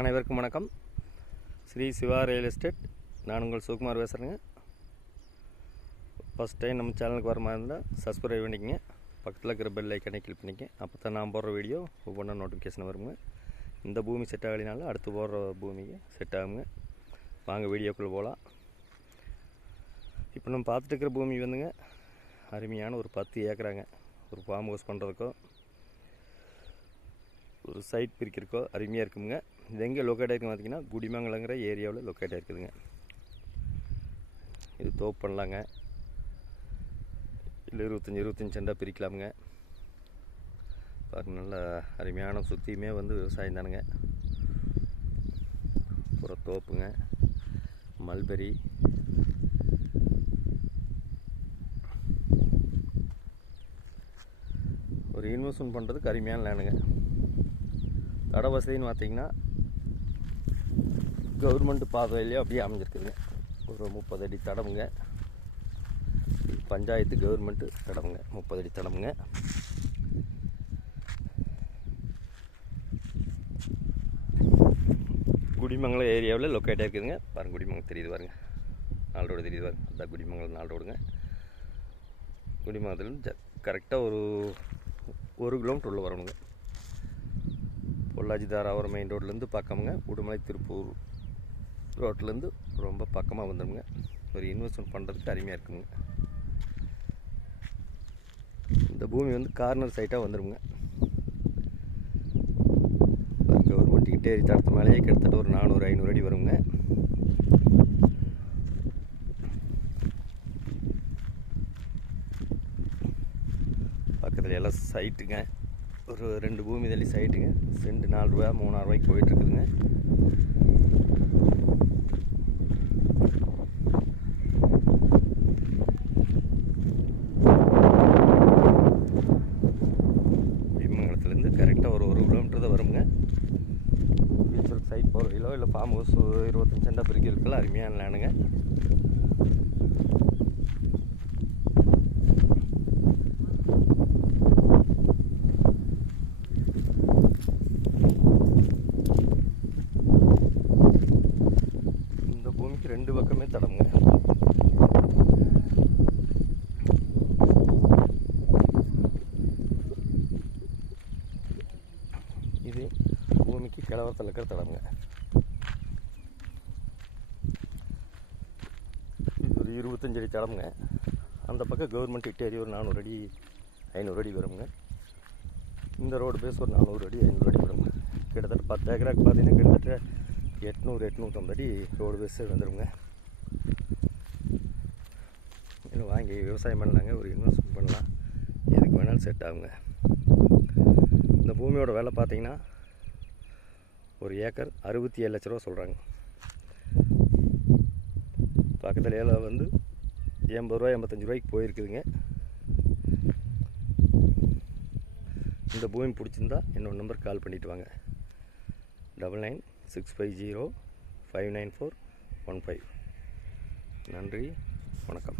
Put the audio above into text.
அனைவருக்கும் வணக்கம். Sri Siva real estate. நான் உங்கள் சுகுமார் பேசுகிறேங்க. ஃபஸ்ட் டைம் நம்ம சேனலுக்கு வர மாதிரி இருந்தால் சப்ஸ்கிரைப் பண்ணிக்கங்க. பக்கத்தில் இருக்கிற பெல் ஐக்கனை கிளிக் பண்ணிக்க. அப்போ தான் நான் போடுற வீடியோ ஒவ்வொன்றா நோட்டிஃபிகேஷன் வருங்க. இந்த பூமி செட் ஆகலினாலும் அடுத்து போடுற பூமிக்கு செட் ஆகுங்க. வாங்க வீடியோக்குள்ளே போகலாம். இப்போ நம்ம பார்த்துட்டு இருக்கிற பூமி வந்துங்க அருமையான ஒரு 10 ஏக்கராங்க. ஒரு ஃபார்ம் ஹவுஸ் பண்ணுறதுக்கோ ஒரு சைட் பிரிக்கிறக்கோ அருமையாக இருக்குங்க. இது எங்கே லொக்கேட் ஆகிருக்கு பார்த்திங்கன்னா குடிமங்கலங்கிற ஏரியாவில் லொக்கேட் ஆகிருக்குதுங்க. இது தோப்பு பண்ணலாங்க, இல்லை 25 சென்டாக பிரிக்கலாமுங்க. பாருங்க, நல்ல அருமையான சுற்றியுமே வந்து விவசாயம் தானுங்க. புற தோப்புங்க, மல்பெரி, ஒரு இன்வெஸ்ட்மெண்ட் பண்ணுறதுக்கு அருமையான லேண்டுங்க. தட வசதின்னு பார்த்திங்கன்னா கவர்மெண்ட் பாதையிலேயே அப்படியே அமைஞ்சிருக்குதுங்க. ஒரு 30 அடி தடமுங்க. பஞ்சாயத்து கவர்மெண்ட்டு தடமுங்க, 30 அடி தடமுங்க. குடிமங்கலம் ஏரியாவில் லொக்கேட் ஆகிருக்குதுங்க. பாருங்கள், குடிமங்கலம் தெரியுது பாருங்க, 4 ரோடு தெரியுது பாருங்க. அதுதான் குடிமங்கலம் 4 ரோடுங்க. குடிமங்கலத்துலேருந்து கரெக்டாக ஒரு 1 கிலோமீட்டர் உள்ள வரணுங்க. பொள்ளாச்சி தாராபுரம் மெயின் ரோட்லேருந்து பக்கமுங்க. உடுமலை திருப்பூர் ரோட்லேருந்து ரொம்ப பக்கமாக வந்துடுங்க. ஒரு இன்வெஸ்ட்மெண்ட் பண்ணுறதுக்கு அருமையாக இருக்குங்க. இந்த பூமி வந்து கார்னர் சைட்டாக வந்துடுங்க. கவர்மெண்ட் கிட்டே தடுத்த மேலேயே கிட்டத்தட்ட ஒரு 400-500 அடி வருங்க. பக்கத்தில் எல்லாம் சைட்டுங்க. ஒரு 2 பூமி தள்ளி சைட்டுங்க. சென்ட் 4 ரூபா 3,000 ரூபாய்க்கு போயிட்டுருக்குதுங்க. விமங்கலத்துலேருந்து கரெக்டாக ஒரு 1 கிலோமீட்டர் தான் வருங்க. ஃபியூச்சர் சைட் போகிற கிலோ இல்லை ஃபார்ம் ஹவுஸ் 25 சென்டாக பிரிக்கிறதுக்கெல்லாம் அருமையான லேண்டுங்க. பூமிக்கு 2 பக்கமே தடமுங்க. இது பூமிக்கு கிழவரத்தில் இருக்கிற தடமுங்க. இது ஒரு 25 அடி தடமுங்க. அந்த பக்கம் கவர்மெண்ட் கிட்டே ஒரு 400 அடி 500 அடி வருங்க. இந்த ரோடு பேஸ் ஒரு 400 அடி 500 அடி வருங்க. கிட்டத்தட்ட 10 ஏக்கராக்கு பார்த்தீங்கன்னா கிட்டத்தட்ட 800-850 அடி ரோடு பேஸ் வந்துடுங்க. இன்னும் வாங்கி விவசாயம் பண்ணலாங்க, ஒரு இன்வெஸ்ட்மெண்ட் பண்ணலாம், எதுக்கு வேணாலும் செட் ஆகுங்க. இந்த பூமியோட விலை பார்த்தீங்கன்னா ஒரு ஏக்கர் 67 லட்ச ரூபா சொல்கிறாங்க. பக்கத்தில் ஏழை வந்து 80 ரூபா 85 ரூபாய்க்கு போயிருக்குதுங்க. இந்த பூமி பிடிச்சிருந்தா என்னோட நம்பருக்கு கால் பண்ணிவிட்டு வாங்க. 9965059415. நன்றி, வணக்கம்.